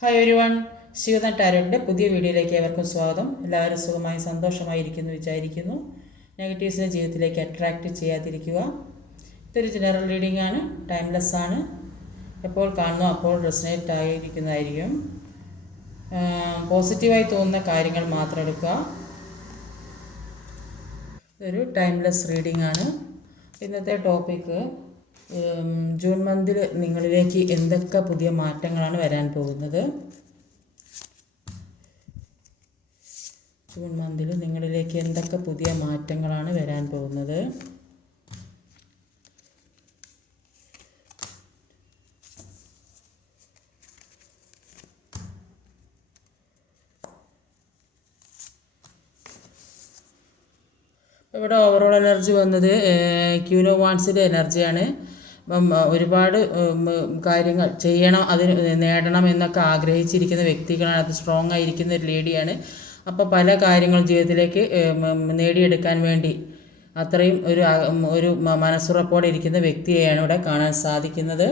Hi everyone, Shivadan ടാരോട്ടിൻ്റെ പുതിയ വീഡിയോയിലേക്ക് ഏവർക്കും സ്വാഗതം. എല്ലാവരും സുഖമായി സന്തോഷമായിരിക്കുന്നു വിചാരിക്കുന്നു. നെഗറ്റീവ്സിനെ ജീവിതത്തിലേക്ക് അട്രാക്റ്റ് ചെയ്യാതിരിക്കുക. ഇതൊരു ജനറൽ റീഡിംഗ് ആണ്, ടൈംലെസ് ആണ്. എപ്പോൾ കാണുന്നോ അപ്പോൾ റെസനേറ്റ് ആയിരിക്കുന്നതായിരിക്കും. പോസിറ്റീവായി തോന്നുന്ന കാര്യങ്ങൾ മാത്രം എടുക്കുക. ഇതൊരു ടൈംലെസ് റീഡിംഗ് ആണ്. ഇന്നത്തെ ടോപ്പിക്ക് ജൂൺ മന്തിൽ നിങ്ങളിലേക്ക് എന്തൊക്കെ പുതിയ മാറ്റങ്ങളാണ് വരാൻ പോകുന്നത്. ജൂൺ മന്തിൽ നിങ്ങളിലേക്ക് എന്തൊക്കെ പുതിയ മാറ്റങ്ങളാണ് വരാൻ പോകുന്നത്. ഇവിടെ ഓവറോൾ എനർജി വന്നത് ക്യൂനോ വാൺസിൻ്റെ എനർജിയാണ്. ഒരുപാട് കാര്യങ്ങൾ ചെയ്യണം, അതിന് നേടണം എന്നൊക്കെ ആഗ്രഹിച്ചിരിക്കുന്ന വ്യക്തികളാണ്. അത് സ്ട്രോങ് ആയിരിക്കുന്ന ഒരു ലേഡിയാണ്. അപ്പോൾ പല കാര്യങ്ങളും ജീവിതത്തിലേക്ക് നേടിയെടുക്കാൻ വേണ്ടി അത്രയും ഒരു മനസ്സുറപ്പോടെ ഇരിക്കുന്ന വ്യക്തിയെയാണ് ഇവിടെ കാണാൻ സാധിക്കുന്നത്.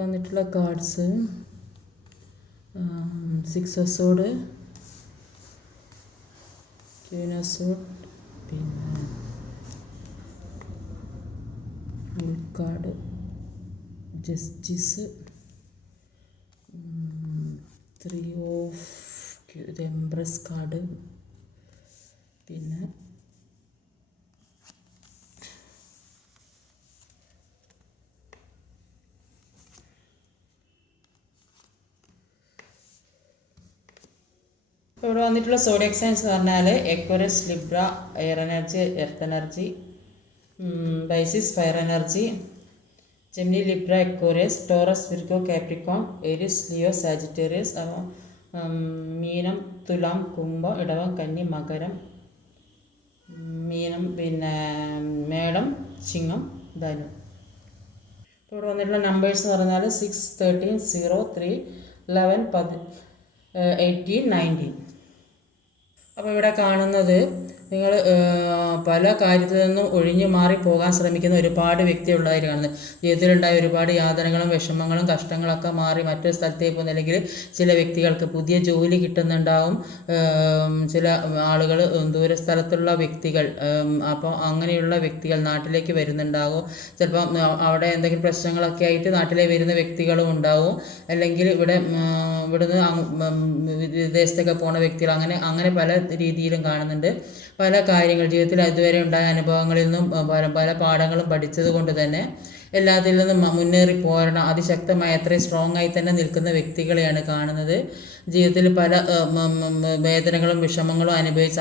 വന്നിട്ടുള്ള cards 6 of sword, queen of sword, പിന്നെ card justice, 3 of empress card, പിന്നെ ഇവിടെ വന്നിട്ടുള്ള സോഡിയക് സൈൻസ് എന്ന് പറഞ്ഞാൽ Aquarius, Libra air energy, earth energy, Pisces fire energy, Gemini, Libra, Aquarius, Taurus, Virgo, Capricorn, Aries, Leo, Sagittarius, മീനം, തുലാം, കുംഭം, ഇടവം, കന്നി, മകരം, മീനം, പിന്നെ മേടം, ചിങ്ങം, ധനു. ഇവിടെ വന്നിട്ടുള്ള നമ്പേഴ്സ് എന്ന് പറഞ്ഞാൽ 6, 13, 0, 3, 11, 18, 19. അപ്പോൾ ഇവിടെ കാണുന്നത് നിങ്ങൾ പല കാര്യത്തിൽ നിന്നും ഒഴിഞ്ഞു മാറി പോകാൻ ശ്രമിക്കുന്ന ഒരുപാട് വ്യക്തിയുള്ളതായിട്ട് കാണുന്നത്. ജീവിതത്തിലുണ്ടായ ഒരുപാട് യാതനകളും വിഷമങ്ങളും കഷ്ടങ്ങളൊക്കെ മാറി മറ്റൊരു സ്ഥലത്തേക്ക് പോകുന്ന, അല്ലെങ്കിൽ ചില വ്യക്തികൾക്ക് പുതിയ ജോലി കിട്ടുന്നുണ്ടാവും. ചില ആളുകൾ ദൂരസ്ഥലത്തുള്ള വ്യക്തികൾ, അപ്പോൾ അങ്ങനെയുള്ള വ്യക്തികൾ നാട്ടിലേക്ക് വരുന്നുണ്ടാവും. ചിലപ്പോൾ അവിടെ എന്തെങ്കിലും പ്രശ്നങ്ങളൊക്കെ ആയിട്ട് നാട്ടിലേക്ക് വരുന്ന വ്യക്തികളും ഉണ്ടാവും. അല്ലെങ്കിൽ ഇവിടുന്ന് വിദേശത്തൊക്കെ പോകുന്ന വ്യക്തികൾ, അങ്ങനെ പല രീതിയിലും കാണുന്നുണ്ട്. പല കാര്യങ്ങൾ ജീവിതത്തിൽ ഇതുവരെ ഉണ്ടായ അനുഭവങ്ങളിൽ നിന്നും പല പാഠങ്ങളും പഠിച്ചത് കൊണ്ട് തന്നെ എല്ലാത്തിൽ നിന്നും മുന്നേറി പോരണം, അതിശക്തമായി അത്രയും സ്ട്രോങ് ആയി തന്നെ നിൽക്കുന്ന വ്യക്തികളെയാണ് കാണുന്നത്. ജീവിതത്തിൽ പല വേദനകളും വിഷമങ്ങളും അനുഭവിച്ച,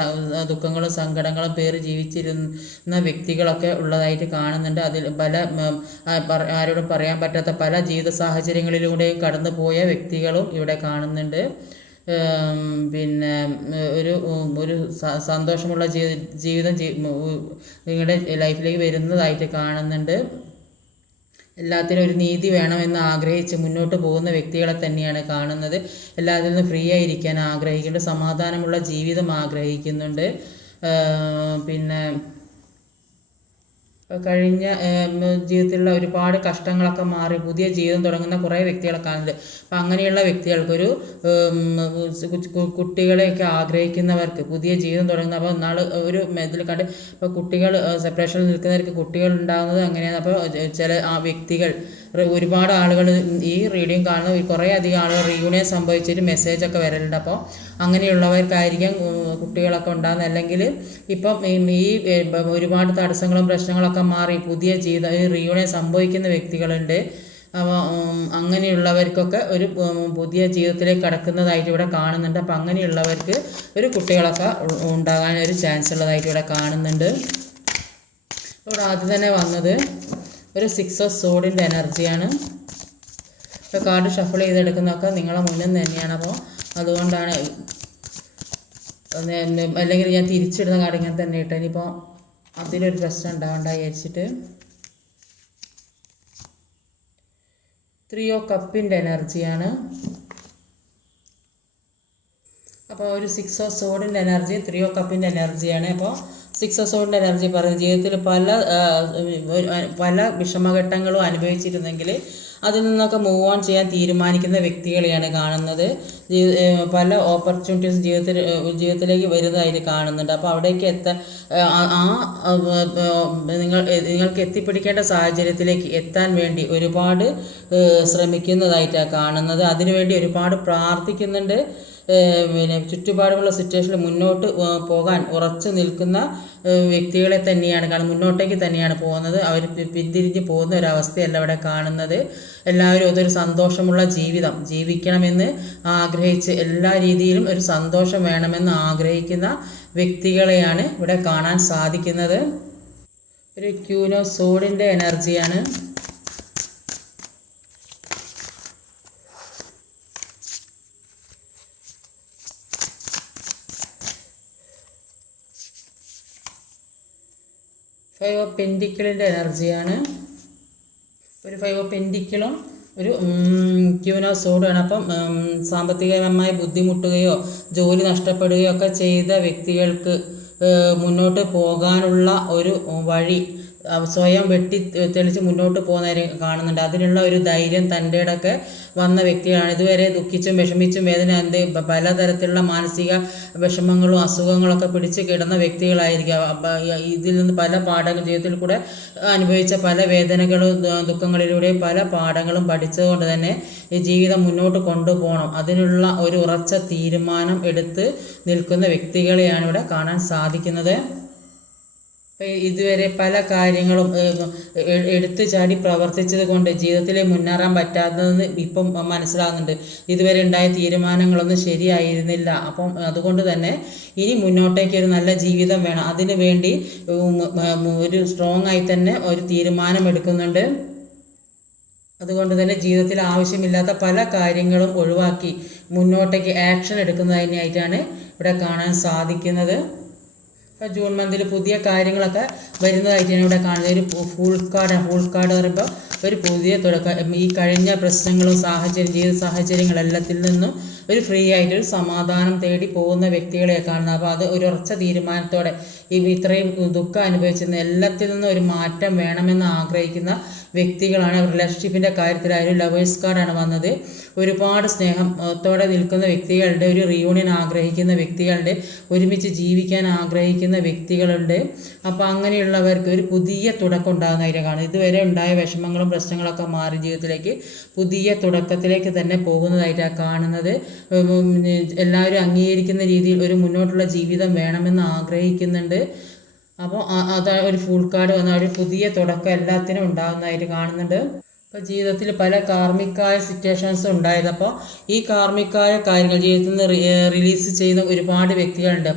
ദുഃഖങ്ങളും സങ്കടങ്ങളും പേറി ജീവിച്ചിരുന്ന വ്യക്തികളൊക്കെ ഉള്ളതായിട്ട് കാണുന്നുണ്ട്. അതിൽ ആരോടും പറയാൻ പറ്റാത്ത പല ജീവിത സാഹചര്യങ്ങളിലൂടെയും കടന്നു പോയ വ്യക്തികളും ഇവിടെ കാണുന്നുണ്ട്. പിന്നെ ഒരു സന്തോഷമുള്ള ജീവിതം നിങ്ങളുടെ ലൈഫിലേക്ക് വരുന്നതായിട്ട് കാണുന്നുണ്ട്. എല്ലാത്തിനും ഒരു നീതി വേണമെന്ന് ആഗ്രഹിച്ച് മുന്നോട്ട് പോകുന്ന വ്യക്തികളെ തന്നെയാണ് കാണുന്നത്. എല്ലാത്തിൽ നിന്നും ഫ്രീ ആയിരിക്കാൻ ആഗ്രഹിക്കുന്നുണ്ട്, സമാധാനമുള്ള ജീവിതം ആഗ്രഹിക്കുന്നുണ്ട്. പിന്നെ കഴിഞ്ഞ ജീവിതത്തിലുള്ള ഒരുപാട് കഷ്ടങ്ങളൊക്കെ മാറി പുതിയ ജീവിതം തുടങ്ങുന്ന കുറേ വ്യക്തികളെ കാണുന്നുണ്ട്. അപ്പം അങ്ങനെയുള്ള വ്യക്തികൾക്കൊരു കുട്ടികളെയൊക്കെ ആഗ്രഹിക്കുന്നവർക്ക് പുതിയ ജീവിതം തുടങ്ങുന്ന, അപ്പോൾ ഒരു ഇതിൽ കണ്ട് ഇപ്പോൾ കുട്ടികൾ സെപ്പറേഷനിൽ നിൽക്കുന്നവർക്ക് കുട്ടികൾ ഉണ്ടാകുന്നത് അങ്ങനെയാണ്. അപ്പോൾ ചില വ്യക്തികൾ, ഒരുപാട് ആളുകൾ ഈ റീഡിങ് കാണുന്ന കുറേ അധികം ആളുകൾ റീയൂണിയൻ സംഭവിച്ചിട്ട് മെസ്സേജൊക്കെ വരലുണ്ട്. അപ്പോൾ അങ്ങനെയുള്ളവർക്കായിരിക്കാം കുട്ടികളൊക്കെ ഉണ്ടാകുന്നത്. അല്ലെങ്കിൽ ഇപ്പം ഈ ഒരുപാട് തടസ്സങ്ങളും പ്രശ്നങ്ങളൊക്കെ മാറി പുതിയ ജീവിതം റീയൂണിയൻ സംഭവിക്കുന്ന വ്യക്തികളുണ്ട്. അപ്പോൾ അങ്ങനെയുള്ളവർക്കൊക്കെ ഒരു പുതിയ ജീവിതത്തിലേക്ക് കടക്കുന്നതായിട്ട് ഇവിടെ കാണുന്നുണ്ട്. അപ്പോൾ അങ്ങനെയുള്ളവർക്ക് ഒരു കുട്ടികളൊക്കെ ഉണ്ടാകാൻ ഒരു ചാൻസ് ഉള്ളതായിട്ട് ഇവിടെ കാണുന്നുണ്ട്. ഇവിടെ ആദ്യം തന്നെ വന്നത് ഒരു 6 ഓഫ് സോഡിൻ്റെ എനർജിയാണ്. ഇപ്പോൾ കാർഡ് ഷഫിൾ ചെയ്തെടുക്കുന്നതൊക്കെ നിങ്ങളെ മുന്നിൽ തന്നെയാണ്. അപ്പോൾ അതുകൊണ്ടാണ്, അല്ലെങ്കിൽ ഞാൻ തിരിച്ചിടുന്ന കാർഡ് ഇങ്ങനെ തന്നെ ഇട്ട് ഇനിയിപ്പോൾ അതിലൊരു പ്രശ്നം ഉണ്ടാവണ്ട വിചാരിച്ചിട്ട്. 3 ഓഫ് കപ്പിൻ്റെ എനർജിയാണ്. അപ്പോൾ ഒരു 6 ഓഫ് സോഡിൻ്റെ എനർജി, 3 ഓഫ് കപ്പിൻ്റെ എനർജിയാണ്. അപ്പോൾ 6 ഓഫ് സോഡിൻ്റെ എനർജി പറയുന്നത് ജീവിതത്തിൽ പല വിഷമഘട്ടങ്ങളും അനുഭവിച്ചിരുന്നെങ്കിൽ അതിൽ നിന്നൊക്കെ മൂവ് ഓൺ ചെയ്യാൻ തീരുമാനിക്കുന്ന വ്യക്തികളെയാണ് കാണുന്നത്. പല ഓപ്പർച്യൂണിറ്റീസ് ജീവിതത്തിലേക്ക് വരുന്നതായിട്ട് കാണുന്നുണ്ട്. അപ്പോൾ അവിടേക്ക് നിങ്ങൾക്ക് എത്തിപ്പിടിക്കേണ്ട സാഹചര്യത്തിലേക്ക് എത്താൻ വേണ്ടി ഒരുപാട് ശ്രമിക്കുന്നതായിട്ടാണ് കാണുന്നത്. അതിനുവേണ്ടി ഒരുപാട് പ്രാർത്ഥിക്കുന്നുണ്ട്. പിന്നെ ചുറ്റുപാടുമുള്ള സിറ്റുവേഷനിൽ മുന്നോട്ട് പോകാൻ ഉറച്ചു നിൽക്കുന്ന വ്യക്തികളെ തന്നെയാണ് കാണുന്നത്. മുന്നോട്ടേക്ക് തന്നെയാണ് പോകുന്നത്. അവർ പിന്തിരിഞ്ഞ് പോകുന്ന ഒരവസ്ഥയല്ല ഇവിടെ കാണുന്നത്. എല്ലാവരും അതൊരു സന്തോഷമുള്ള ജീവിതം ജീവിക്കണമെന്ന് ആഗ്രഹിച്ച് എല്ലാ രീതിയിലും ഒരു സന്തോഷം വേണമെന്ന് ആഗ്രഹിക്കുന്ന വ്യക്തികളെയാണ് ഇവിടെ കാണാൻ സാധിക്കുന്നത്. ഒരു ക്യൂൻ ഓഫ് സോഡിൻ്റെ എനർജിയാണ്. ഫൈവ് ഓഫ് പെൻറ്റിക്കിളിൻ്റെ എനർജിയാണ്. ഒരു ഫൈവ് ഓഫ് പെൻറ്റിക്കിളും ഒരു ക്യൂൻ ഓഫ് സോഡാണ്. അപ്പം സാമ്പത്തികമായി ബുദ്ധിമുട്ടുകയോ ജോലി നഷ്ടപ്പെടുകയോ ഒക്കെ ചെയ്ത വ്യക്തികൾക്ക് മുന്നോട്ട് പോകാനുള്ള ഒരു വഴി സ്വയം തെളിച്ച് മുന്നോട്ട് പോകുന്നവരെ കാണുന്നുണ്ട്. അതിനുള്ള ഒരു ധൈര്യം തൻ്റെ ഇടയ്ക്ക് വന്ന വ്യക്തികളാണ്. ഇതുവരെ ദുഃഖിച്ചും വിഷമിച്ചും പലതരത്തിലുള്ള മാനസിക വിഷമങ്ങളും അസുഖങ്ങളൊക്കെ പിടിച്ച് കിടന്ന വ്യക്തികളായിരിക്കും. ഇതിൽ നിന്ന് പല പാഠങ്ങൾ ജീവിതത്തിൽ കൂടെ അനുഭവിച്ച പല വേദനകളും ദുഃഖങ്ങളിലൂടെയും പല പാഠങ്ങളും പഠിച്ചതുകൊണ്ട് തന്നെ ഈ ജീവിതം മുന്നോട്ട് കൊണ്ടുപോകണം, അതിനുള്ള ഒരു ഉറച്ച തീരുമാനം എടുത്ത് നിൽക്കുന്ന വ്യക്തികളെയാണ് ഇവിടെ കാണാൻ സാധിക്കുന്നത്. ഇതുവരെ പല കാര്യങ്ങളും എടുത്തു ചാടി പ്രവർത്തിച്ചത് കൊണ്ട് ജീവിതത്തിൽ മുന്നേറാൻ പറ്റാത്തതെന്ന് ഇപ്പം മനസ്സിലാകുന്നുണ്ട്. ഇതുവരെ ഉണ്ടായ തീരുമാനങ്ങളൊന്നും ശരിയായിരുന്നില്ല. അപ്പം അതുകൊണ്ട് തന്നെ ഇനി മുന്നോട്ടേക്ക് ഒരു നല്ല ജീവിതം വേണം. അതിനു വേണ്ടി ഒരു സ്ട്രോങ് ആയി തന്നെ ഒരു തീരുമാനം എടുക്കുന്നുണ്ട്. അതുകൊണ്ട് തന്നെ ജീവിതത്തിൽ ആവശ്യമില്ലാത്ത പല കാര്യങ്ങളും ഒഴിവാക്കി മുന്നോട്ടേക്ക് ആക്ഷൻ എടുക്കുന്നതിനായിട്ടാണ് ഇവിടെ കാണാൻ സാധിക്കുന്നത്. ഇപ്പോൾ ജൂൺ മന്തിൽ പുതിയ കാര്യങ്ങളൊക്കെ വരുന്നതായിട്ടാണ് ഇവിടെ കാണുന്നത്. ഒരു ഫുൾ കാർഡ് പറയുമ്പോൾ ഒരു പുതിയ തുടക്കം. ഈ കഴിഞ്ഞ പ്രശ്നങ്ങളും ജീവിത സാഹചര്യങ്ങളെല്ലാത്തിൽ നിന്നും ഒരു ഫ്രീ ആയിട്ടൊരു സമാധാനം തേടി പോകുന്ന വ്യക്തികളെ കാണുന്നത്. അപ്പോൾ അത് ഒരു ഉറച്ച തീരുമാനത്തോടെ ഇത്രയും ദുഃഖം അനുഭവിച്ചിരുന്ന എല്ലാത്തിൽ നിന്നും ഒരു മാറ്റം വേണമെന്ന് ആഗ്രഹിക്കുന്ന വ്യക്തികളാണ്. റിലേഷൻഷിപ്പിൻ്റെ കാര്യത്തിലായാലും ലവേഴ്സ് കാർഡാണ് വന്നത്. ഒരുപാട് സ്നേഹത്തോടെ നിൽക്കുന്ന വ്യക്തികളുടെ ഒരു റീയൂണിയൻ ആഗ്രഹിക്കുന്ന വ്യക്തികളുടെ ഒരുമിച്ച് ജീവിക്കാൻ ആഗ്രഹിക്കുന്ന വ്യക്തികളുണ്ട്. അപ്പോൾ അങ്ങനെയുള്ളവർക്ക് ഒരു പുതിയ തുടക്കം ഉണ്ടാകുന്നതായിട്ട് കാണുന്നത്. ഇതുവരെ ഉണ്ടായ വിഷമങ്ങളും പ്രശ്നങ്ങളൊക്കെ മാറി ജീവിതത്തിലേക്ക് പുതിയ തുടക്കത്തിലേക്ക് തന്നെ പോകുന്നതായിട്ടാണ് കാണുന്നത്. എല്ലാവരും അംഗീകരിക്കുന്ന രീതിയിൽ ഒരു മുന്നോട്ടുള്ള ജീവിതം വേണമെന്ന് ആഗ്രഹിക്കുന്നുണ്ട്. അപ്പോൾ അത് ഒരു ഫുൾ കാർഡ് വന്ന ഒരു പുതിയ തുടക്കം എല്ലാത്തിനും ഉണ്ടാകുന്നതായിട്ട് കാണുന്നുണ്ട്. അപ്പോൾ ജീവിതത്തിൽ പല കാർമികമായ സിറ്റുവേഷൻസ് ഉണ്ടായത്. അപ്പോൾ ഈ കാർമികമായ കാര്യങ്ങൾ ജീവിതത്തിൽ നിന്ന് റിലീസ് ചെയ്യുന്ന ഒരുപാട് വ്യക്തികളുണ്ട്.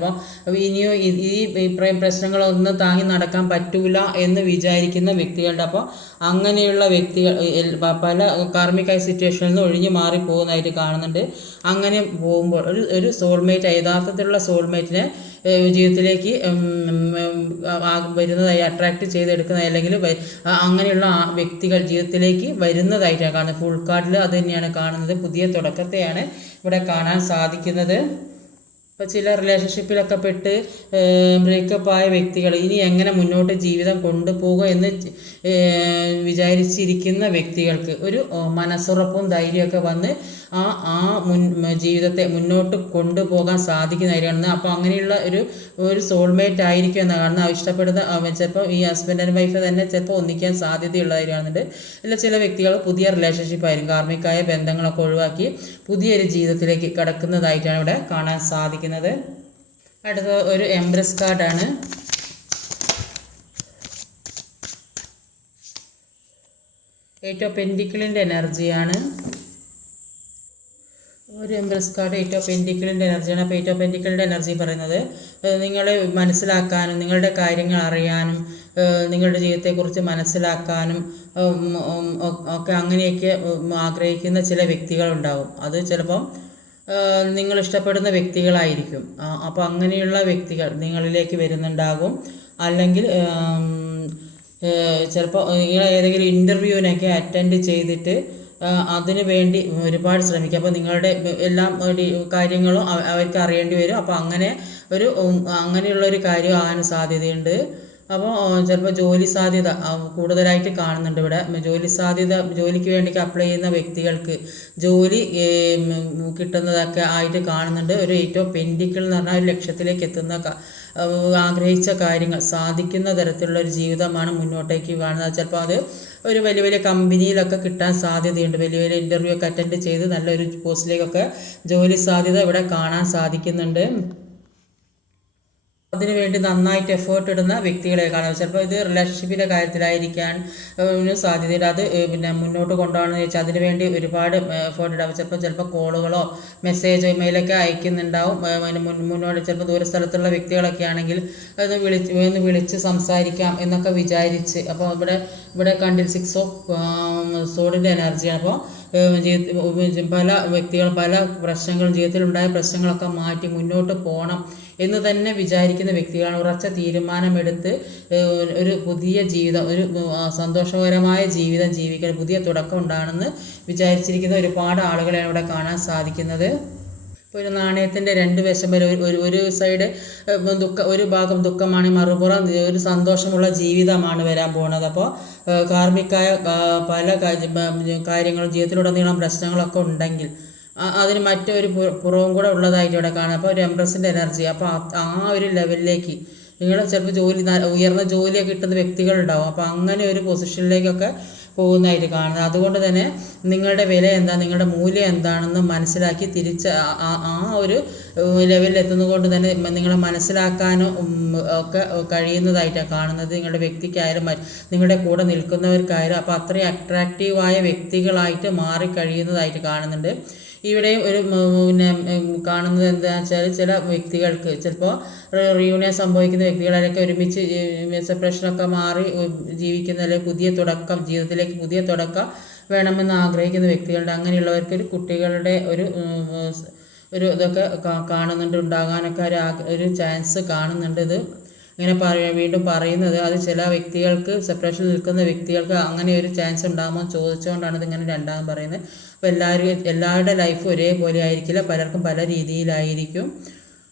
അപ്പോൾ ഇനിയും ഈ പ്രശ്നങ്ങളൊന്നും താങ്ങി നടക്കാൻ പറ്റൂല എന്ന് വിചാരിക്കുന്ന വ്യക്തികളുണ്ട്. അപ്പോൾ അങ്ങനെയുള്ള വ്യക്തികൾ പല കാർമികമായ സിറ്റുവേഷനിൽ നിന്ന് ഒഴിഞ്ഞു മാറി പോകുന്നതായിട്ട് കാണുന്നുണ്ട്. അങ്ങനെ പോകുമ്പോൾ ഒരു സോൾമേറ്റ്, യഥാർത്ഥത്തിലുള്ള സോൾമേറ്റിനെ ജീവിതത്തിലേക്ക് വരുന്നതായി അട്രാക്റ്റ് ചെയ്തെടുക്കുന്നതായി അല്ലെങ്കിൽ അങ്ങനെയുള്ള വ്യക്തികൾ ജീവിതത്തിലേക്ക് വരുന്നതായിട്ടാണ് കാണുന്നത്. ഫുൾ കാർഡിൽ അത് തന്നെയാണ് കാണുന്നത്. പുതിയ തുടക്കത്തെയാണ് ഇവിടെ കാണാൻ സാധിക്കുന്നത്. ഇപ്പോൾ ചില റിലേഷൻഷിപ്പിലൊക്കെ പെട്ട് ബ്രേക്കപ്പ് ആയ വ്യക്തികൾ ഇനി എങ്ങനെ മുന്നോട്ട് ജീവിതം കൊണ്ടുപോകുക എന്ന് വിചാരിച്ചിരിക്കുന്ന വ്യക്തികൾക്ക് ഒരു മനസ്സുറപ്പും ധൈര്യമൊക്കെ വന്ന് ജീവിതത്തെ മുന്നോട്ട് കൊണ്ടുപോകാൻ സാധിക്കുന്നതായിരിക്കണം. അപ്പോൾ അങ്ങനെയുള്ള ഒരു സോൾമേറ്റ് ആയിരിക്കും എന്നാണ് കാണുന്നത്. ഇഷ്ടപ്പെടുന്ന ചിലപ്പോൾ ഈ ഹസ്ബൻഡ് ആൻഡ് വൈഫ് തന്നെ ചിലപ്പോൾ ഒന്നിക്കാൻ സാധ്യതയുള്ളതായിട്ട് കാണുന്നുണ്ട്. അല്ല ചില വ്യക്തികൾ പുതിയ റിലേഷൻഷിപ്പ് ആയിരിക്കും, കാർമികമായ ബന്ധങ്ങളൊക്കെ ഒഴിവാക്കി പുതിയൊരു ജീവിതത്തിലേക്ക് കടക്കുന്നതായിട്ടാണ് ഇവിടെ കാണാൻ സാധിക്കുന്നത്. അടുത്ത ഒരു എംപ്രസ് കാർഡാണ്. എയ്റ്റ് ഓഫ് പെൻറ്റിക്കിളിൻ്റെ എനർജിയാണ്. ഒരു എംപ്രസ് കാർഡ് എയ്റ്റ് ഓഫ് പെൻറ്റിക്കിളിൻ്റെ എനർജിയാണ്. അപ്പോൾ എയ്റ്റ് ഓഫ് പെൻറ്റിക്കിളിൻ്റെ എനർജി പറയുന്നത് നിങ്ങളെ മനസ്സിലാക്കാനും നിങ്ങളുടെ കാര്യങ്ങൾ അറിയാനും നിങ്ങളുടെ ജീവിതത്തെക്കുറിച്ച് മനസ്സിലാക്കാനും ഒക്കെ അങ്ങനെയൊക്കെ ആഗ്രഹിക്കുന്ന ചില വ്യക്തികളുണ്ടാവും. അത് ചിലപ്പം നിങ്ങൾ ഇഷ്ടപ്പെടുന്ന വ്യക്തികളായിരിക്കും. അപ്പോൾ അങ്ങനെയുള്ള വ്യക്തികൾ നിങ്ങളിലേക്ക് വരുന്നുണ്ടാകും. അല്ലെങ്കിൽ ചിലപ്പോൾ ഏതെങ്കിലും ഇൻ്റർവ്യൂവിനൊക്കെ അറ്റൻഡ് ചെയ്തിട്ട് അതിനു വേണ്ടി ഒരുപാട് ശ്രമിക്കുക. അപ്പോൾ നിങ്ങളുടെ എല്ലാം കാര്യങ്ങളും അവർക്ക് അറിയേണ്ടി വരും. അപ്പോൾ അങ്ങനെയുള്ളൊരു കാര്യം ആകാൻ സാധ്യതയുണ്ട്. അപ്പോൾ ചിലപ്പോൾ ജോലി സാധ്യത കൂടുതലായിട്ട് കാണുന്നുണ്ട് ഇവിടെ. ജോലി സാധ്യത, ജോലിക്ക് വേണ്ടി അപ്ലൈ ചെയ്യുന്ന വ്യക്തികൾക്ക് ജോലി കിട്ടുന്നതൊക്കെ ആയിട്ട് കാണുന്നുണ്ട്. ഒരു ഏറ്റവും പെൻഡിക്കിൾ എന്ന് പറഞ്ഞാൽ ഒരു ലക്ഷ്യത്തിലേക്ക് എത്തുന്ന ആഗ്രഹിച്ച കാര്യങ്ങൾ സാധിക്കുന്ന തരത്തിലുള്ള ഒരു ജീവിതമാണ് മുന്നോട്ടേക്ക് കാണുന്നത്. ചിലപ്പോൾ അത് ഒരു വലിയ വലിയ കമ്പനിയിലൊക്കെ കിട്ടാൻ സാധ്യതയുണ്ട്. വലിയ വലിയ ഇൻ്റർവ്യൂ ഒക്കെ അറ്റൻഡ് ചെയ്ത് നല്ലൊരു പോസ്റ്റിലേക്കൊക്കെ ജോലി സാധ്യത ഇവിടെ കാണാൻ സാധിക്കുന്നുണ്ട്. അതിനുവേണ്ടി നന്നായിട്ട് എഫേർട്ട് ഇടുന്ന വ്യക്തികളെ കാണാം. ചിലപ്പോൾ ഇത് റിലേഷൻഷിപ്പിൻ്റെ കാര്യത്തിലായിരിക്കാൻ സാധ്യതയുണ്ട്. അത് പിന്നെ മുന്നോട്ട് കൊണ്ടുപോകണമെന്ന് ചോദിച്ചാൽ അതിനുവേണ്ടി ഒരുപാട് എഫേർട്ട് ഇടാവും. ചിലപ്പോൾ കോളുകളോ മെസ്സേജോ ഇമെയിലൊക്കെ അയക്കുന്നുണ്ടാവും. മുന്നോട്ട് ചിലപ്പോൾ ദൂരസ്ഥലത്തുള്ള വ്യക്തികളൊക്കെ ആണെങ്കിൽ ഒന്ന് വിളിച്ച് സംസാരിക്കാം എന്നൊക്കെ വിചാരിച്ച്. അപ്പോൾ ഇവിടെ കണ്ടിൽ 6 ഓഫ് സോഡിൻ്റെ എനർജിയാണ്. അപ്പോൾ പല വ്യക്തികൾ പല പ്രശ്നങ്ങളും ജീവിതത്തിലുണ്ടായ പ്രശ്നങ്ങളൊക്കെ മാറ്റി മുന്നോട്ട് പോകണം എന്ന് തന്നെ വിചാരിക്കുന്ന വ്യക്തികളാണ്. ഉറച്ച തീരുമാനമെടുത്ത് ഒരു പുതിയ ജീവിതം, ഒരു സന്തോഷകരമായ ജീവിതം ജീവിക്കാൻ പുതിയ തുടക്കം ഉണ്ടാണെന്ന് വിചാരിച്ചിരിക്കുന്ന ഒരുപാട് ആളുകളെയാണ് ഇവിടെ കാണാൻ സാധിക്കുന്നത്. ഇപ്പോൾ ഒരു നാണയത്തിൻ്റെ 2 വശം വരെ ഒരു സൈഡ് ഒരു ഭാഗം ദുഃഖമാണ്, മറുപുറം ഒരു സന്തോഷമുള്ള ജീവിതമാണ് വരാൻ പോകുന്നത്. അപ്പോൾ കാർമികമായ പല കാര്യങ്ങളും ജീവിതത്തിലുടനീളം പ്രശ്നങ്ങളൊക്കെ ഉണ്ടെങ്കിൽ അതിന് മറ്റൊരു പുറവും കൂടെ ഉള്ളതായിട്ട് ഇവിടെ കാണാം. അപ്പോൾ ഒരു എംപ്രസിൻ്റെ എനർജി. അപ്പോൾ ആ ഒരു ലെവലിലേക്ക് നിങ്ങൾ ചിലപ്പോൾ ഉയർന്ന ജോലിയൊക്കെ കിട്ടുന്ന വ്യക്തികളുണ്ടാവും. അപ്പോൾ അങ്ങനെ ഒരു പൊസിഷനിലേക്കൊക്കെ പോകുന്നതായിട്ട് കാണുന്നത്. അതുകൊണ്ട് തന്നെ നിങ്ങളുടെ വില എന്താ, നിങ്ങളുടെ മൂല്യം എന്താണെന്ന് മനസ്സിലാക്കി തിരിച്ച് ആ ഒരു ലെവലിൽ എത്തുന്നത് കൊണ്ട് തന്നെ നിങ്ങളെ മനസ്സിലാക്കാനും ഒക്കെ കഴിയുന്നതായിട്ടാണ് കാണുന്നത്. നിങ്ങളുടെ വ്യക്തിക്കായാലും നിങ്ങളുടെ കൂടെ നിൽക്കുന്നവർക്കായാലും. അപ്പോൾ അത്രയും അട്രാക്റ്റീവായ വ്യക്തികളായിട്ട് മാറിക്കഴിയുന്നതായിട്ട് കാണുന്നുണ്ട്. ഇവിടെയും ഒരു പിന്നെ കാണുന്നത് എന്താണെന്ന് വെച്ചാൽ ചില വ്യക്തികൾക്ക് ചിലപ്പോൾ റിയൂണിയൻ സംഭവിക്കുന്ന വ്യക്തികളൊക്കെ ഒരുമിച്ച് സെപ്പറേഷനൊക്കെ മാറി ജീവിക്കുന്ന, അല്ലെങ്കിൽ പുതിയ തുടക്കം, ജീവിതത്തിലേക്ക് പുതിയ തുടക്കം വേണമെന്ന് ആഗ്രഹിക്കുന്ന വ്യക്തികളുടെ അങ്ങനെയുള്ളവർക്ക് ഒരു കുട്ടികളുടെ ഒരു ഇതൊക്കെ കാണുന്നുണ്ട്, ഉണ്ടാകാനൊക്കെ ഒരു ചാൻസ് കാണുന്നുണ്ട്. ഇത് ഇങ്ങനെ വീണ്ടും പറയുന്നത് അത് ചില വ്യക്തികൾക്ക്, സെപ്പറേഷനിൽ നിൽക്കുന്ന വ്യക്തികൾക്ക് അങ്ങനെ ഒരു ചാൻസ് ഉണ്ടാകുമോ ചോദിച്ചുകൊണ്ടാണ് ഇതിങ്ങനെ രണ്ടാമത് പറയുന്നത്. അപ്പോൾ എല്ലാവരുടെ ലൈഫ് ഒരേപോലെ ആയിരിക്കില്ല, പലർക്കും പല രീതിയിലായിരിക്കും.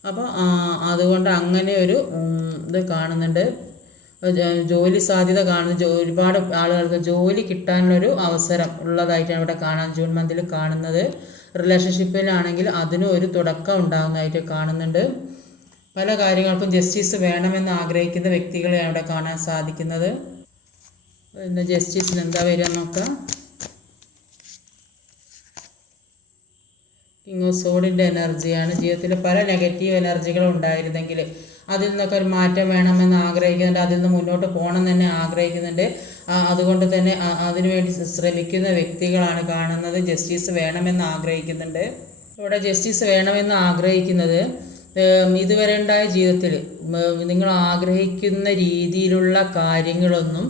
അപ്പോൾ അതുകൊണ്ട് അങ്ങനെ ഒരു ഇത് കാണുന്നുണ്ട്. ജോലി സാധ്യത കാണുന്നു. ഒരുപാട് ആളുകൾക്ക് ജോലി കിട്ടാനുള്ളൊരു അവസരം ഉള്ളതായിട്ടാണ് ഇവിടെ കാണാൻ ജൂൺ മന്തിൽ കാണുന്നത്. റിലേഷൻഷിപ്പിലാണെങ്കിൽ അതിനും ഒരു തുടക്കം ഉണ്ടാകുന്നതായിട്ട് കാണുന്നുണ്ട്. പല കാര്യങ്ങൾക്കും ജസ്റ്റിസ് വേണമെന്ന് ആഗ്രഹിക്കുന്ന വ്യക്തികളെയാണ് ഇവിടെ കാണാൻ സാധിക്കുന്നത്. പിന്നെ ജസ്റ്റിസിന് എന്താ വരിക നോക്കാം. കിങ് ഓഫ് സോഡിൻ്റെ എനർജിയാണ്. ജീവിതത്തിൽ പല നെഗറ്റീവ് എനർജികളും ഉണ്ടായിരുന്നെങ്കിൽ അതിൽ നിന്നൊക്കെ ഒരു മാറ്റം വേണമെന്ന് ആഗ്രഹിക്കുന്നുണ്ട്. അതിൽ നിന്ന് മുന്നോട്ട് പോകണം തന്നെ ആഗ്രഹിക്കുന്നുണ്ട്. അതുകൊണ്ട് തന്നെ അതിനുവേണ്ടി ശ്രമിക്കുന്ന വ്യക്തികളാണ് കാണുന്നത്. ജസ്റ്റിസ് വേണമെന്ന് ആഗ്രഹിക്കുന്നുണ്ട്. ഇവിടെ ജസ്റ്റിസ് വേണമെന്ന് ആഗ്രഹിക്കുന്നത് ഇതുവരെ ഉണ്ടായ ജീവിതത്തിൽ നിങ്ങൾ ആഗ്രഹിക്കുന്ന രീതിയിലുള്ള കാര്യങ്ങളൊന്നും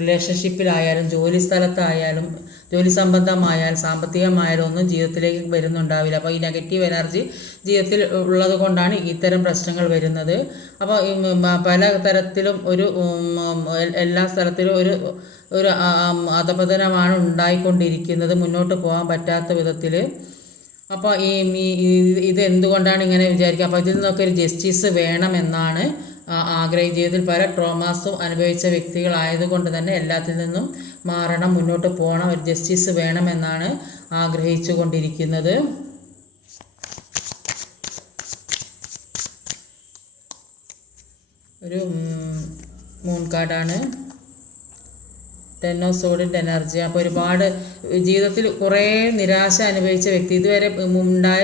റിലേഷൻഷിപ്പിലായാലും ജോലി സ്ഥലത്തായാലും ജോലി സംബന്ധമായാലും സാമ്പത്തികമായാലും ഒന്നും ജീവിതത്തിലേക്ക് വരുന്നുണ്ടാവില്ല. അപ്പോൾ ഈ നെഗറ്റീവ് എനർജി ജീവിതത്തിൽ ഉള്ളത് കൊണ്ടാണ് ഇത്തരം പ്രശ്നങ്ങൾ വരുന്നത്. അപ്പോൾ പല തരത്തിലും എല്ലാ സ്ഥലത്തിലും ഒരു അധപതനമാണ് ഉണ്ടായിക്കൊണ്ടിരിക്കുന്നത്, മുന്നോട്ട് പോകാൻ പറ്റാത്ത വിധത്തിൽ. അപ്പോൾ ഇത് എന്തുകൊണ്ടാണ് ഇങ്ങനെ വിചാരിക്കുക? അപ്പോൾ ഇതിൽ നിന്നൊക്കെ ഒരു ജസ്റ്റിസ് വേണമെന്നാണ് ജീവിതത്തിൽ പല ട്രോമാസും അനുഭവിച്ച വ്യക്തികളായതുകൊണ്ട് തന്നെ എല്ലാത്തിൽ നിന്നും മാറണം, മുന്നോട്ട് പോകണം, ഒരു ജസ്റ്റിസ് വേണമെന്നാണ് ആഗ്രഹിച്ചു കൊണ്ടിരിക്കുന്നത്. ഒരു മൂൺ കാർഡാണ്. 10 ഓഫ് സോഡിൻ്റെ എനർജി. അപ്പോൾ ഒരുപാട് ജീവിതത്തിൽ കുറേ നിരാശ അനുഭവിച്ച വ്യക്തി, ഇതുവരെ ഉണ്ടായ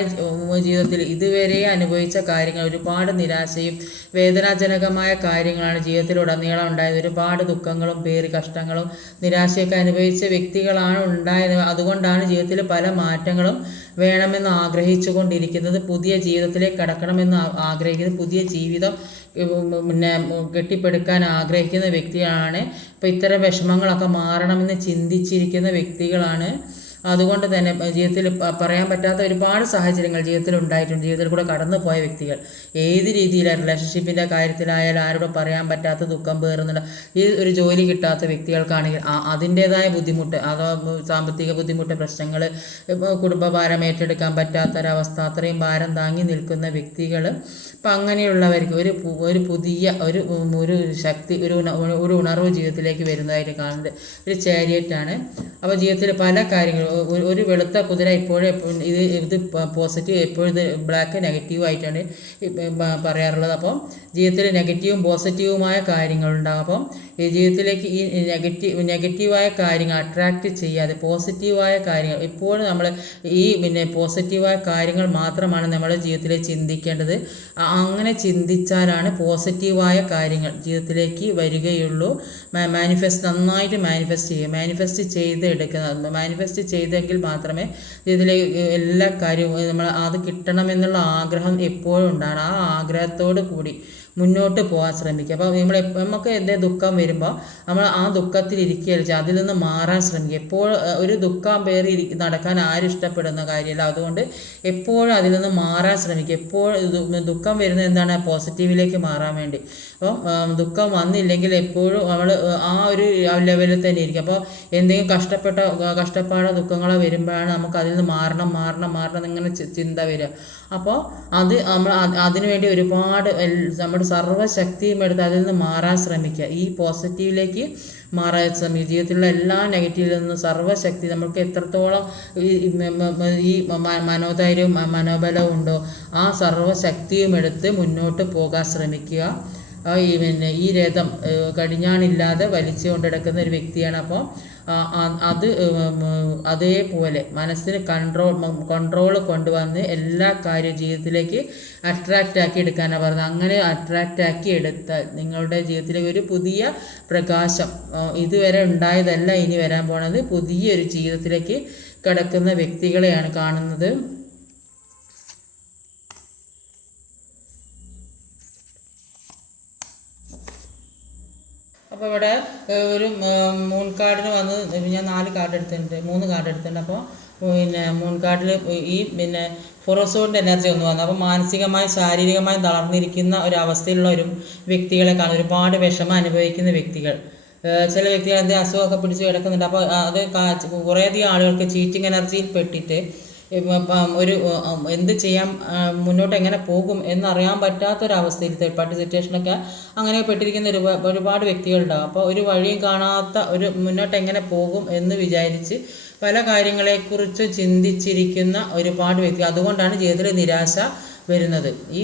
ജീവിതത്തിൽ ഇതുവരെ അനുഭവിച്ച കാര്യങ്ങൾ, ഒരുപാട് നിരാശയും വേദനാജനകമായ കാര്യങ്ങളാണ് ജീവിതത്തിലുടനീളം ഉണ്ടായത്. ഒരുപാട് ദുഃഖങ്ങളും കഷ്ടങ്ങളും നിരാശയൊക്കെ അനുഭവിച്ച വ്യക്തികളാണ് ഉണ്ടായത്. അതുകൊണ്ടാണ് ജീവിതത്തിൽ പല മാറ്റങ്ങളും വേണമെന്ന് ആഗ്രഹിച്ചു കൊണ്ടിരിക്കുന്നത്. പുതിയ ജീവിതത്തിലേക്ക് കടക്കണമെന്ന് ആഗ്രഹിക്കുന്നത്, പുതിയ ജീവിതം പിന്നെ കെട്ടിപ്പടുക്കാൻ ആഗ്രഹിക്കുന്ന വ്യക്തികളാണ്. അപ്പോൾ ഇത്തരം വിഷമങ്ങളൊക്കെ മാറണമെന്ന് ചിന്തിച്ചിരിക്കുന്ന വ്യക്തികളാണ്. അതുകൊണ്ട് തന്നെ ജീവിതത്തിൽ പറയാൻ പറ്റാത്ത ഒരുപാട് സാഹചര്യങ്ങൾ ജീവിതത്തിൽ ഉണ്ടായിട്ടുണ്ട്. ജീവിതത്തിൽ കൂടെ കടന്നു പോയ വ്യക്തികൾ ഏത് രീതിയിലാണ് റിലേഷൻഷിപ്പിൻ്റെ കാര്യത്തിലായാലും ആരോടും പറയാൻ പറ്റാത്ത ദുഃഖം പേറുന്നുണ്ട്. ഈ ഒരു ജോലി കിട്ടാത്ത വ്യക്തികൾക്കാണെങ്കിൽ അതിൻ്റേതായ ബുദ്ധിമുട്ട്, അതോ സാമ്പത്തിക ബുദ്ധിമുട്ട്, പ്രശ്നങ്ങൾ, കുടുംബഭാരം ഏറ്റെടുക്കാൻ പറ്റാത്തൊരവസ്ഥ, അത്രയും ഭാരം താങ്ങി നിൽക്കുന്ന വ്യക്തികൾ അപ്പം അങ്ങനെയുള്ളവർക്ക് ഒരു പുതിയ ഒരു ശക്തി, ഒരു ഉണർവ് ജീവിതത്തിലേക്ക് വരുന്നതായിട്ട് കാണുന്നത് ഒരു ചാരിയറ്റാണ്. അപ്പോൾ ജീവിതത്തിൽ പല കാര്യങ്ങളും, ഒരു വെളുത്ത കുതിര ഇപ്പോഴും ഇത് പോസിറ്റീവ്, എപ്പോഴും ഇത് ബ്ലാക്ക് നെഗറ്റീവ് ആയിട്ടാണ് പറയാറുള്ളത്. അപ്പം ജീവിതത്തിൽ നെഗറ്റീവും പോസിറ്റീവുമായ കാര്യങ്ങളുണ്ടാകും. അപ്പം ഈ ജീവിതത്തിലേക്ക് ഈ നെഗറ്റീവായ കാര്യങ്ങൾ അട്രാക്റ്റ് ചെയ്യാതെ പോസിറ്റീവായ കാര്യങ്ങൾ എപ്പോഴും നമ്മൾ പോസിറ്റീവായ കാര്യങ്ങൾ മാത്രമാണ് നമ്മുടെ ജീവിതത്തിൽ ചിന്തിക്കേണ്ടത്. അങ്ങനെ ചിന്തിച്ചാലാണ് പോസിറ്റീവായ കാര്യങ്ങൾ ജീവിതത്തിലേക്ക് വരികയുള്ളൂ. നന്നായിട്ട് മാനിഫെസ്റ്റ് ചെയ്യുക, മാനിഫെസ്റ്റ് ചെയ്തെങ്കിൽ മാത്രമേ ഇതിലെ എല്ലാ കാര്യവും നമ്മൾ അത് കിട്ടണമെന്നുള്ള ആഗ്രഹം എപ്പോഴും ഉണ്ടാകണം. ആ ആഗ്രഹത്തോടു കൂടി മുന്നോട്ട് പോകാൻ ശ്രമിക്കുക. അപ്പോൾ നമുക്ക് എന്തെങ്കിലും ദുഃഖം വരുമ്പോൾ നമ്മൾ ആ ദുഃഖത്തിലിരിക്കുകയല്ല, അതിൽ നിന്ന് മാറാൻ ശ്രമിക്കുക. എപ്പോഴും ഒരു ദുഃഖം പേറി നടക്കാൻ ആരും ഇഷ്ടപ്പെടുന്ന കാര്യമല്ല. അതുകൊണ്ട് എപ്പോഴും അതിൽ നിന്ന് മാറാൻ ശ്രമിക്കുക. എപ്പോഴും ദുഃഖം വരുന്നത് എന്താണ്? പോസിറ്റീവിലേക്ക് മാറാൻ വേണ്ടി. അപ്പം ദുഃഖം വന്നില്ലെങ്കിൽ എപ്പോഴും നമ്മൾ ആ ഒരു ലെവലിൽ തന്നെ ഇരിക്കും. അപ്പോൾ എന്തെങ്കിലും കഷ്ടപ്പാടോ ദുഃഖങ്ങളോ വരുമ്പോഴാണ് നമുക്ക് അതിൽ നിന്ന് മാറണം ഇങ്ങനെ ചിന്ത വരിക. അപ്പോൾ നമ്മൾ അതിനുവേണ്ടി ഒരുപാട് നമ്മുടെ സർവ്വശക്തിയും എടുത്ത് അതിൽ നിന്ന് മാറാൻ ശ്രമിക്കുക. ഈ പോസിറ്റീവിലേക്ക് മാറാൻ ശ്രമിക്കുക. ജീവിതത്തിലുള്ള എല്ലാ നെഗറ്റീവിൽ നിന്നും സർവ്വശക്തി നമുക്ക് എത്രത്തോളം ഈ മനോധൈര്യവും മനോബലവും ഉണ്ടോ ആ സർവ്വശക്തിയും എടുത്ത് മുന്നോട്ട് പോകാൻ ശ്രമിക്കുക. ഈ രഥം കടിഞ്ഞാണില്ലാതെ വലിച്ചു കൊണ്ടെടുക്കുന്ന ഒരു വ്യക്തിയാണ്. അപ്പോൾ അതേപോലെ മനസ്സിന് കൺട്രോൾ കൊണ്ടുവന്ന് എല്ലാ കാര്യവും ജീവിതത്തിലേക്ക് അട്രാക്റ്റ് ആക്കി എടുക്കാനാണ് പറഞ്ഞത്. അങ്ങനെ അട്രാക്റ്റ് ആക്കി എടുത്താൽ നിങ്ങളുടെ ജീവിതത്തിലെ ഒരു പുതിയ പ്രകാശം, ഇതുവരെ ഉണ്ടായതല്ല ഇനി വരാൻ പോണത്, പുതിയൊരു ജീവിതത്തിലേക്ക് കടക്കുന്ന വ്യക്തികളെയാണ് കാണുന്നത്. അപ്പോൾ ഇവിടെ ഒരു മൂൺ കാർഡിന് വന്ന് ഞാൻ 3 കാർഡ് എടുത്തിട്ടുണ്ട്. അപ്പോൾ മൂൺ കാർഡിൽ ഈ ഫൊറോസോണിൻ്റെ എനർജി ഒന്ന് വന്നു. അപ്പോൾ മാനസികമായി ശാരീരികമായി തളർന്നിരിക്കുന്ന ഒരവസ്ഥയിലുള്ള ഒരു വ്യക്തികളെ കാണും. ഒരുപാട് വിഷമം അനുഭവിക്കുന്ന വ്യക്തികൾ, ചില വ്യക്തികൾ എന്തെങ്കിലും അസുഖമൊക്കെ പിടിച്ച് കിടക്കുന്നുണ്ട്. അപ്പോൾ അത് കുറേയധികം ആളുകൾക്ക് ചീറ്റിംഗ് എനർജിയിൽ പെട്ടിട്ട് എന്ത് ചെയ്യാൻ, മുന്നോട്ട് എങ്ങനെ പോകും എന്നറിയാൻ പറ്റാത്തൊരവസ്ഥയിൽ, തേർഡ് പാർട്ടി സിറ്റുവേഷനൊക്കെ അങ്ങനെ പെട്ടിരിക്കുന്ന ഒരുപാട് വ്യക്തികളുണ്ടാകും. അപ്പോൾ ഒരു വഴിയും കാണാത്ത മുന്നോട്ട് എങ്ങനെ പോകും എന്ന് വിചാരിച്ച് പല കാര്യങ്ങളെക്കുറിച്ച് ചിന്തിച്ചിരിക്കുന്ന ഒരുപാട് വ്യക്തി. അതുകൊണ്ടാണ് ജീവിതത്തിൽ നിരാശ വരുന്നത്. ഈ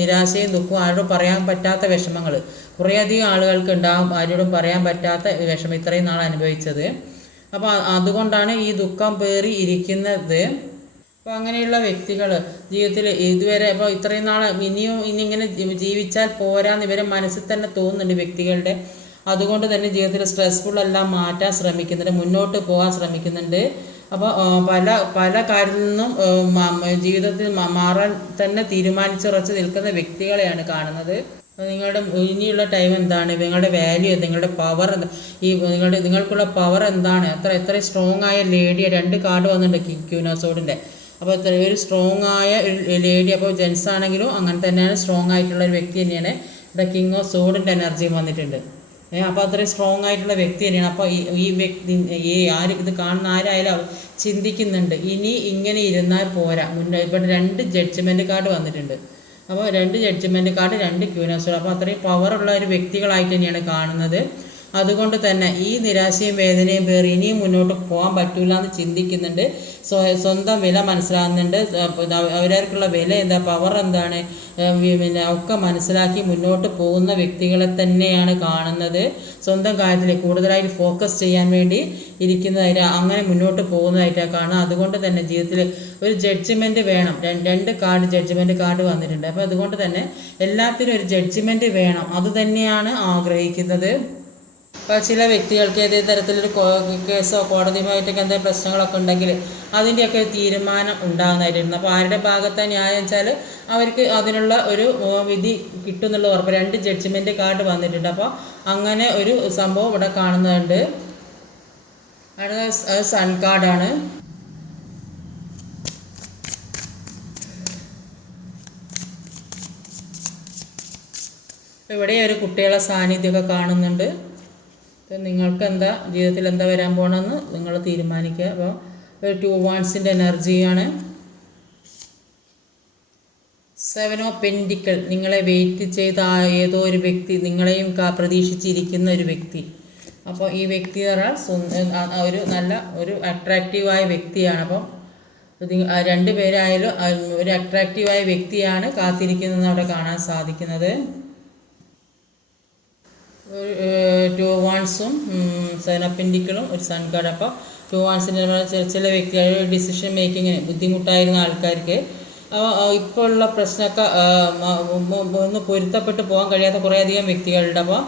നിരാശയും ദുഃഖവും ആരോടും പറയാൻ പറ്റാത്ത വിഷമങ്ങൾ കുറേയധികം ആളുകൾക്ക് ഉണ്ടാകും. ആരോടും പറയാൻ പറ്റാത്ത വിഷമം ഇത്രയും നാൾ അനുഭവിച്ചത്. അപ്പോൾ അതുകൊണ്ടാണ് ഈ ദുഃഖം പേറി ഇരിക്കുന്നത്. അപ്പോൾ അങ്ങനെയുള്ള വ്യക്തികൾ ജീവിതത്തിൽ ഇതുവരെ ഇപ്പോൾ ഇത്രയും നാൾ ഇനിയിങ്ങനെ ജീവിച്ചാൽ പോരാന്ന് ഇവരെ മനസ്സിൽ തന്നെ തോന്നുന്നുണ്ട് വ്യക്തികളുടെ. അതുകൊണ്ട് തന്നെ ജീവിതത്തിൽ സ്ട്രെസ്ഫുള്ളെല്ലാം മാറ്റാൻ ശ്രമിക്കുന്നുണ്ട്, മുന്നോട്ട് പോകാൻ ശ്രമിക്കുന്നുണ്ട്. അപ്പോൾ പല കാര്യത്തിൽ നിന്നും ജീവിതത്തിൽ മാറാൻ തന്നെ തീരുമാനിച്ചുറച്ച് നിൽക്കുന്ന വ്യക്തികളെയാണ് കാണുന്നത്. നിങ്ങളുടെ ഇനിയുള്ള ടൈം എന്താണ്, നിങ്ങളുടെ വാല്യൂ, നിങ്ങളുടെ പവർ എന്താ, നിങ്ങൾക്കുള്ള പവർ എന്താണ്, എത്ര സ്ട്രോങ് ആയ ലേഡിയെ 2 കാർഡ് വന്നിട്ടുണ്ട് ക്യൂനോസോഡിൻ്റെ. അപ്പോൾ ഒരു സ്ട്രോങ് ആയ ഒരു ലേഡി, അപ്പോൾ ജെൻസ് ആണെങ്കിലും അങ്ങനെ തന്നെയാണ്, സ്ട്രോങ് ആയിട്ടുള്ള ഒരു വ്യക്തി തന്നെയാണ്. ഇവിടെ കിങ് ഓഫ് സോഡിൻ്റെ എനർജിയും വന്നിട്ടുണ്ട്. അപ്പോൾ അത്രയും സ്ട്രോങ് ആയിട്ടുള്ള വ്യക്തി തന്നെയാണ്. അപ്പോൾ ഈ വ്യക്തി ഇത് കാണുന്ന ആരായാലും ചിന്തിക്കുന്നുണ്ട്, ഇനി ഇങ്ങനെ ഇരുന്നാൽ പോരാ. ഇവിടെ 2 ജഡ്ജ്മെൻറ്റ് കാർഡ് വന്നിട്ടുണ്ട്. അപ്പോൾ 2 ജഡ്ജ്മെൻറ്റ് കാർഡ്, 2 ക്യൂനോസോഡ്. അപ്പോൾ അത്രയും പവറുള്ള ഒരു വ്യക്തികളായിട്ട് തന്നെയാണ് കാണുന്നത്. അതുകൊണ്ട് തന്നെ ഈ നിരാശയും വേദനയും പേറി ഇനിയും മുന്നോട്ട് പോകാൻ പറ്റില്ല എന്ന് ചിന്തിക്കുന്നുണ്ട്. സ്വന്തം വില മനസ്സിലാകുന്നുണ്ട്. അവരവർക്കുള്ള വില എന്താ, പവർ എന്താണ്, ഒക്കെ മനസ്സിലാക്കി മുന്നോട്ട് പോകുന്ന വ്യക്തികളെ തന്നെയാണ് കാണുന്നത്. സ്വന്തം കാര്യത്തിൽ കൂടുതലായിട്ട് ഫോക്കസ് ചെയ്യാൻ വേണ്ടി ഇരിക്കുന്നതായിട്ട്, അങ്ങനെ മുന്നോട്ട് പോകുന്നതായിട്ടാണ് കാണുന്നത്. അതുകൊണ്ട് തന്നെ ജീവിതത്തിൽ ഒരു ജഡ്ജ്മെൻറ്റ് വേണം. 2 കാർഡ് ജഡ്ജ്മെൻറ്റ് കാർഡ് വന്നിട്ടുണ്ട്. അപ്പോൾ അതുകൊണ്ട് തന്നെ എല്ലാത്തിനും ഒരു ജഡ്ജ്മെൻറ്റ് വേണം. അതുതന്നെയാണ് ആഗ്രഹിക്കുന്നത്. അപ്പോൾ ചില വ്യക്തികൾക്ക് ഏത് തരത്തിലൊരു കേസോ കോടതിയുമായിട്ടൊക്കെ എന്തെങ്കിലും പ്രശ്നങ്ങളൊക്കെ ഉണ്ടെങ്കിൽ അതിൻ്റെയൊക്കെ തീരുമാനം ഉണ്ടാകുന്നതായിട്ടുണ്ട്. അപ്പോൾ ആരുടെ ഭാഗത്തെ ന്യായം വെച്ചാൽ അവർക്ക് അതിനുള്ള ഒരു വിധി കിട്ടുന്നുള്ള ഉറപ്പ്. 2 ജഡ്ജ്മെൻറ്റ് കാർഡ് വന്നിട്ടുണ്ട്. അപ്പോൾ അങ്ങനെ ഒരു സംഭവം ഇവിടെ കാണുന്നുണ്ട്. അടുത്ത സൺ കാർഡാണ്. ഇവിടെ ഒരു കുട്ടികളുടെ സാന്നിധ്യമൊക്കെ കാണുന്നുണ്ട്. നിങ്ങൾക്ക് എന്താ ജീവിതത്തിൽ എന്താ വരാൻ പോകണമെന്ന് നിങ്ങൾ തീരുമാനിക്കുക. അപ്പോൾ ഒരു 2 wandsൻ്റെ എനർജിയാണ്. 7 of Pentacles, നിങ്ങളെ വെയിറ്റ് ചെയ്ത ഏതോ ഒരു വ്യക്തി, നിങ്ങളെയും പ്രതീക്ഷിച്ചിരിക്കുന്ന ഒരു വ്യക്തി. അപ്പോൾ ഈ വ്യക്തി പറഞ്ഞാൽ ഒരു നല്ല ഒരു അട്രാക്റ്റീവായ വ്യക്തിയാണ്. അപ്പം രണ്ടുപേരായാലും ഒരു അട്രാക്റ്റീവായ വ്യക്തിയാണ് കാത്തിരിക്കുന്നതെന്ന് അവിടെ കാണാൻ സാധിക്കുന്നത്. 2 wandsഉം 7 of Pentaclesഉം ഒരു സൺ കാർഡ്. അപ്പോൾ 2 wandsൻ്റെ ചില വ്യക്തികൾ ഡിസിഷൻ മേക്കിങ്ങിന് ബുദ്ധിമുട്ടായിരുന്ന ആൾക്കാർക്ക് ഇപ്പോൾ ഉള്ള പ്രശ്നമൊക്കെ ഒന്ന് പൊരുത്തപ്പെട്ട് പോകാൻ കഴിയാത്ത കുറേയധികം വ്യക്തികളുണ്ട്. അപ്പോൾ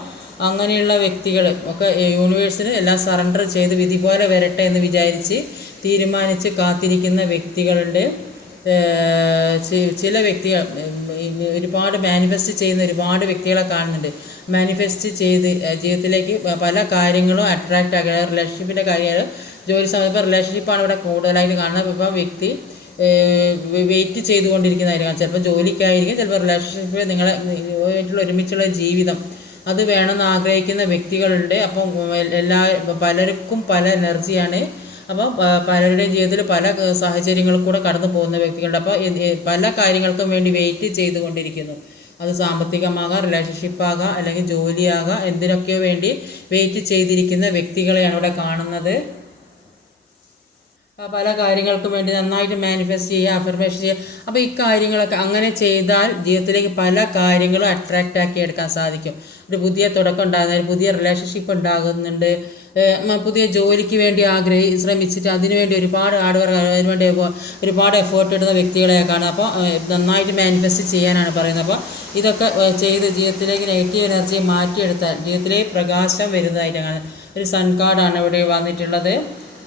അങ്ങനെയുള്ള വ്യക്തികൾ ഒക്കെ യൂണിവേഴ്സിന് എല്ലാം സറണ്ടർ ചെയ്ത് വിധി പോലെ വരട്ടെ എന്ന് വിചാരിച്ച് തീരുമാനിച്ച് കാത്തിരിക്കുന്ന വ്യക്തികളുണ്ട്. ചില വ്യക്തികൾ ഒരുപാട് മാനിഫെസ്റ്റ് ചെയ്യുന്ന ഒരുപാട് വ്യക്തികളെ കാണുന്നുണ്ട്. മാനിഫെസ്റ്റ് ചെയ്ത് ജീവിതത്തിലേക്ക് പല കാര്യങ്ങളും അട്രാക്റ്റ് ആകുക. റിലേഷൻഷിപ്പിൻ്റെ കാര്യങ്ങൾ, ജോലി സമയത്ത് ഇപ്പോൾ റിലേഷൻഷിപ്പാണ് ഇവിടെ കൂടുതലായിട്ട് കാണുന്നത്. ഇപ്പോൾ വ്യക്തി വെയിറ്റ് ചെയ്തുകൊണ്ടിരിക്കുന്നതായിരിക്കും. ചിലപ്പോൾ ജോലിക്കായിരിക്കും, ചിലപ്പോൾ റിലേഷൻഷിപ്പിൽ നിങ്ങളെ ഒരുമിച്ചുള്ള ജീവിതം അത് വേണമെന്ന് ആഗ്രഹിക്കുന്ന വ്യക്തികളുണ്ട്. അപ്പം പലർക്കും പല എനർജിയാണ്. അപ്പോൾ പലരുടെയും ജീവിതത്തിൽ പല സാഹചര്യങ്ങളിൽ കൂടെ കടന്നു പോകുന്ന വ്യക്തികളുണ്ട്. അപ്പോൾ പല കാര്യങ്ങൾക്കും വേണ്ടി വെയിറ്റ് ചെയ്തുകൊണ്ടിരിക്കുന്നു. അത് സാമ്പത്തികമാകാം, റിലേഷൻഷിപ്പാകാം, അല്ലെങ്കിൽ ജോലിയാകാം, എന്തിനൊക്കെയോ വേണ്ടി വെയിറ്റ് ചെയ്തിരിക്കുന്ന വ്യക്തികളെയാണ് ഇവിടെ കാണുന്നത്. പല കാര്യങ്ങൾക്കും വേണ്ടി നന്നായിട്ട് മാനിഫെസ്റ്റ് ചെയ്യുക, അഫർമേഷൻ ചെയ്യുക. അപ്പോൾ ഈ കാര്യങ്ങളൊക്കെ അങ്ങനെ ചെയ്താൽ ജീവിതത്തിലേക്ക് പല കാര്യങ്ങളും അട്രാക്റ്റ് ആക്കി എടുക്കാൻ സാധിക്കും. ഒരു പുതിയ തുടക്കം ഉണ്ടാകുന്ന, പുതിയ റിലേഷൻഷിപ്പ് ഉണ്ടാകുന്നുണ്ട്, പുതിയ ജോലിക്ക് വേണ്ടി ശ്രമിച്ചിട്ട് അതിനുവേണ്ടി ഒരുപാട് ഹാർഡ് വർക്ക്, അതിനുവേണ്ടി ഒരുപാട് എഫേർട്ട് ഇടുന്ന വ്യക്തികളെ കാണുക. അപ്പോൾ നന്നായിട്ട് മാനിഫെസ്റ്റ് ചെയ്യാനാണ് പറയുന്നത്. അപ്പോൾ ഇതൊക്കെ ചെയ്ത് ജീവിതത്തിലേക്ക് നെഗറ്റീവ് എനർജി മാറ്റിയെടുത്താൽ ജീവിതത്തിലേക്ക് പ്രകാശം വരുന്നതായിട്ടാണ്. ഒരു സൺ കാർഡാണ് ഇവിടെ വന്നിട്ടുള്ളത്.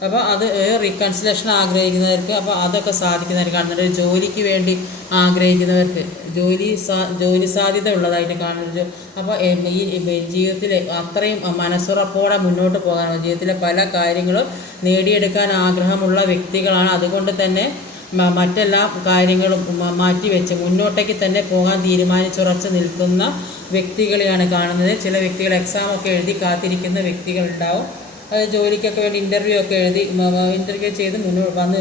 അപ്പോൾ അത് റീകൺസിലേഷൻ ആഗ്രഹിക്കുന്നവർക്ക് അപ്പോൾ അതൊക്കെ സാധിക്കുന്നവർ കാണുന്നുണ്ട്. ജോലിക്ക് വേണ്ടി ആഗ്രഹിക്കുന്നവർക്ക് ജോലി സാധ്യത ഉള്ളതായിട്ട് കാണുന്നുണ്ട്. അപ്പോൾ ഈ ജീവിതത്തിൽ അത്രയും മനസ്സുറപ്പോടെ മുന്നോട്ട് പോകാൻ, ജീവിതത്തിലെ പല കാര്യങ്ങളും നേടിയെടുക്കാൻ ആഗ്രഹമുള്ള വ്യക്തികളാണ്. അതുകൊണ്ട് തന്നെ മറ്റെല്ലാ കാര്യങ്ങളും മാറ്റിവെച്ച് മുന്നോട്ടേക്ക് തന്നെ പോകാൻ തീരുമാനിച്ചുറച്ച് നിൽക്കുന്ന വ്യക്തികളെയാണ് കാണുന്നത്. ചില വ്യക്തികൾ എക്സാമൊക്കെ എഴുതി കാത്തിരിക്കുന്ന വ്യക്തികളുണ്ടാവും. ജോലിക്കൊക്കെ വേണ്ടി ഇൻ്റർവ്യൂ ചെയ്ത് വന്ന്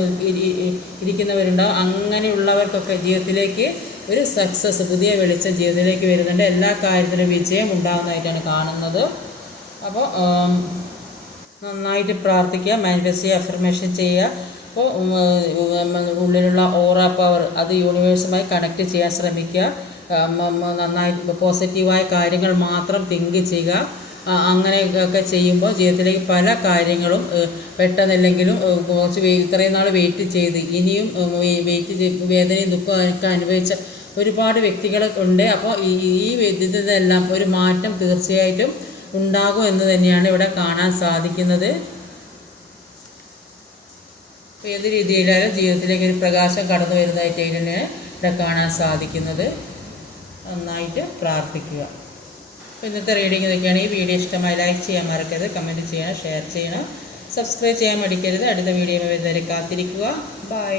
ഇരിക്കുന്നവരുണ്ടാവും. അങ്ങനെയുള്ളവർക്കൊക്കെ ജീവിതത്തിലേക്ക് ഒരു സക്സസ്, പുതിയ വെളിച്ചം ജീവിതത്തിലേക്ക് വരുന്നുണ്ട്. എല്ലാ കാര്യത്തിലും വിജയം ഉണ്ടാകുന്നതായിട്ടാണ് കാണുന്നത്. അപ്പോൾ നന്നായിട്ട് പ്രാർത്ഥിക്കുക, മാനിഫെസ്റ്റ് ചെയ്യുക, അഫർമേഷൻ ചെയ്യുക. അപ്പോൾ ഉള്ളിലുള്ള ഓറ പവർ അത് യൂണിവേഴ്സുമായി കണക്ട് ചെയ്യാൻ ശ്രമിക്കുക. നന്നായിട്ട് പോസിറ്റീവായ കാര്യങ്ങൾ മാത്രം തിങ്ക് ചെയ്യുക. അങ്ങനെയൊക്കെ ചെയ്യുമ്പോൾ ജീവിതത്തിലേക്ക് പല കാര്യങ്ങളും പെട്ടെന്നല്ലെങ്കിലും കുറച്ച് ഇത്രയും നാൾ വെയിറ്റ് ചെയ്ത് ഇനിയും വേദനയും ദുഃഖമൊക്കെ അനുഭവിച്ച ഒരുപാട് വ്യക്തികൾ ഉണ്ട്. അപ്പോൾ ഈ ഇതെല്ലാം ഒരു മാറ്റം തീർച്ചയായിട്ടും ഉണ്ടാകും എന്ന് തന്നെയാണ് ഇവിടെ കാണാൻ സാധിക്കുന്നത്. ഏത് രീതിയിലായാലും ജീവിതത്തിലേക്ക് ഒരു പ്രകാശം കടന്നു വരുന്നതായിട്ട് തന്നെയാണ് ഇവിടെ കാണാൻ സാധിക്കുന്നത്. നന്നായിട്ട് പ്രാർത്ഥിക്കുക. ഇന്നത്തെ റീഡിംഗ് ഇതൊക്കെയാണ്. ഈ വീഡിയോ ഇഷ്ടമായി ലൈക്ക് ചെയ്യാൻ മറക്കരുത്, കമൻറ്റ് ചെയ്യണം, ഷെയർ ചെയ്യണം, സബ്സ്ക്രൈബ് ചെയ്യാൻ മടിക്കരുത്. അടുത്ത വീഡിയോ വരുന്നവരെ കാത്തിരിക്കുക. ബൈ.